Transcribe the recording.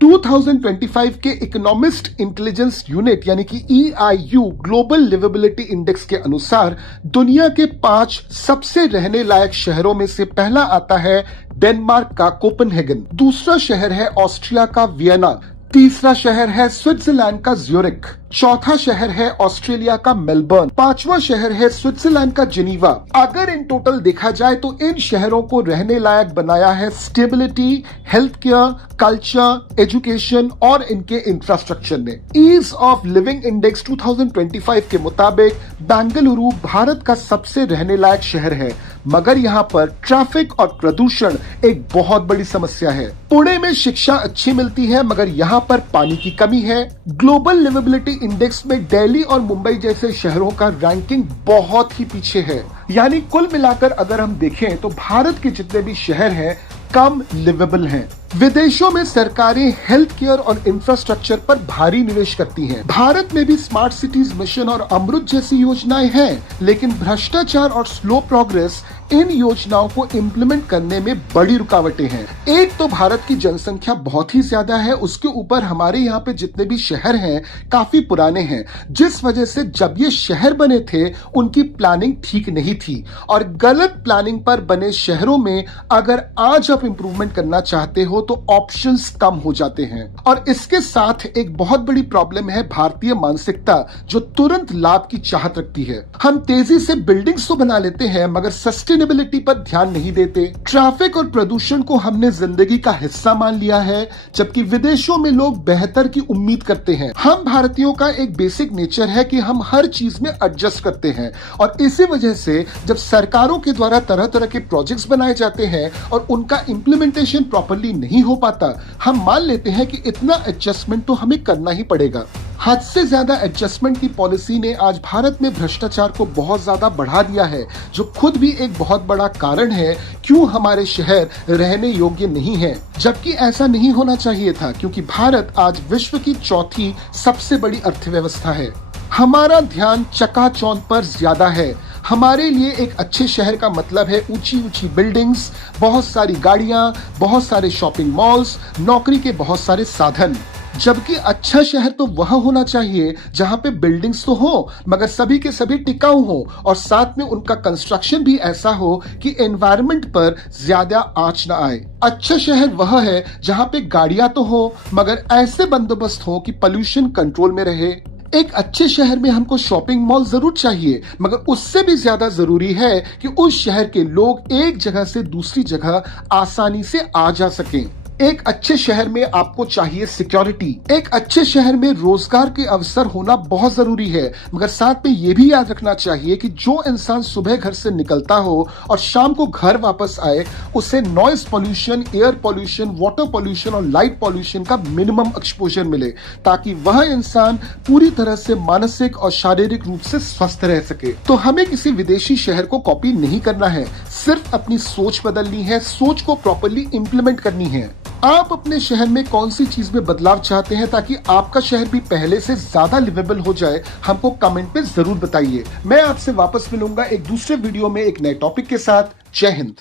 2025 के economist intelligence unit यानी कि EIU ग्लोबल लिवेबिलिटी इंडेक्स के अनुसार दुनिया के 5 सबसे रहने लायक शहरों में से पहला आता है डेनमार्क का कोपेनहेगन, दूसरा शहर है ऑस्ट्रिया का वियना, तीसरा शहर है स्विट्जरलैंड का ज्यूरिख, चौथा शहर है ऑस्ट्रेलिया का मेलबर्न, पांचवा शहर है स्विट्जरलैंड का जिनीवा। अगर इन टोटल देखा जाए तो इन शहरों को रहने लायक बनाया है stability, health care, culture, education और इनके इंफ्रास्ट्रक्चर ने। ईज ऑफ लिविंग इंडेक्स 2025 के मुताबिक बेंगलुरु भारत का सबसे रहने लायक शहर है, मगर यहाँ पर ट्रैफिक और प्रदूषण एक बहुत बड़ी समस्या है। पुणे में शिक्षा अच्छी मिलती है मगर यहाँ पर पानी की कमी है। ग्लोबल लिवेबिलिटी इंडेक्स में दिल्ली और मुंबई जैसे शहरों का रैंकिंग बहुत ही पीछे है। यानी कुल मिलाकर अगर हम देखें तो भारत के जितने भी शहर हैं कम लिवेबल हैं। विदेशों में सरकारें हेल्थ केयर और इंफ्रास्ट्रक्चर पर भारी निवेश करती हैं। भारत में भी स्मार्ट सिटीज मिशन और अमृत जैसी योजनाएं हैं, लेकिन भ्रष्टाचार और स्लो प्रोग्रेस इन योजनाओं को इम्प्लीमेंट करने में बड़ी रुकावटें हैं। एक तो भारत की जनसंख्या बहुत ही ज्यादा है, उसके ऊपर हमारे यहाँ पे जितने भी शहर हैं काफी पुराने हैं, जिस वजह से जब ये शहर बने थे उनकी प्लानिंग ठीक नहीं थी और गलत प्लानिंग पर बने शहरों में अगर आज आप इम्प्रूवमेंट करना चाहते हो तो ऑप्शंस कम हो जाते हैं। और इसके साथ एक बहुत बड़ी प्रॉब्लम है भारतीय मानसिकता, जो तुरंत लाभ की चाहत रखती है। हम तेजी से बिल्डिंग्स तो बना लेते हैं मगर सस्टेनेबिलिटी पर ध्यान नहीं देते। ट्रैफिक और प्रदूषण को हमने जिंदगी का हिस्सा मान लिया है, जबकि विदेशों में लोग बेहतर की उम्मीद करते हैं। हम भारतीयों का एक बेसिक नेचर है कि हम हर चीज में एडजस्ट करते हैं और इसी वजह से जब सरकारों के द्वारा तरह तरह के प्रोजेक्ट्स बनाए जाते हैं और उनका इंप्लीमेंटेशन प्रॉपर्ली नहीं हो पाता, हम मान लेते हैं कि इतना एडजस्टमेंट तो हमें करना ही पड़ेगा। हद से ज्यादा एडजस्टमेंट की पॉलिसी ने आज भारत में भ्रष्टाचार को बहुत ज्यादा बढ़ा दिया है, जो खुद भी एक बहुत बड़ा कारण है क्यों हमारे शहर रहने योग्य नहीं है। जबकि ऐसा नहीं होना चाहिए था, क्योंकि भारत आज विश्व की चौथी सबसे बड़ी अर्थव्यवस्था है। हमारा ध्यान चकाचौंध पर ज्यादा है। हमारे लिए एक अच्छे शहर का मतलब है ऊंची ऊंची बिल्डिंग्स, बहुत सारी गाड़ियां, बहुत सारे शॉपिंग मॉल्स, नौकरी के बहुत सारे साधन। जबकि अच्छा शहर तो वह होना चाहिए जहां पे बिल्डिंग्स तो हो मगर सभी के सभी टिकाऊ हो और साथ में उनका कंस्ट्रक्शन भी ऐसा हो कि एनवायरनमेंट पर ज्यादा आंच ना आए। अच्छा शहर वह है जहां पे गाड़ियां तो हो मगर ऐसे बंदोबस्त हो कि पोल्यूशन कंट्रोल में रहे। एक अच्छे शहर में हमको शॉपिंग मॉल जरूर चाहिए, मगर उससे भी ज्यादा जरूरी है कि उस शहर के लोग एक जगह से दूसरी जगह आसानी से आ जा सकें। एक अच्छे शहर में आपको चाहिए सिक्योरिटी। एक अच्छे शहर में रोजगार के अवसर होना बहुत जरूरी है, मगर साथ में यह भी याद रखना चाहिए कि जो इंसान सुबह घर से निकलता हो और शाम को घर वापस आए, उसे noise pollution, air pollution, water pollution और लाइट पॉल्यूशन का मिनिमम एक्सपोजर मिले, ताकि वह इंसान पूरी तरह से मानसिक और शारीरिक रूप से स्वस्थ रह सके। तो हमें किसी विदेशी शहर को कॉपी नहीं करना है, सिर्फ अपनी सोच बदलनी है, सोच को प्रॉपर्ली इंप्लीमेंट करनी है। आप अपने शहर में कौन सी चीज में बदलाव चाहते हैं ताकि आपका शहर भी पहले से ज्यादा लिवेबल हो जाए, हमको कमेंट में जरूर बताइए। मैं आपसे वापस मिलूंगा एक दूसरे वीडियो में एक नए टॉपिक के साथ। जय हिंद।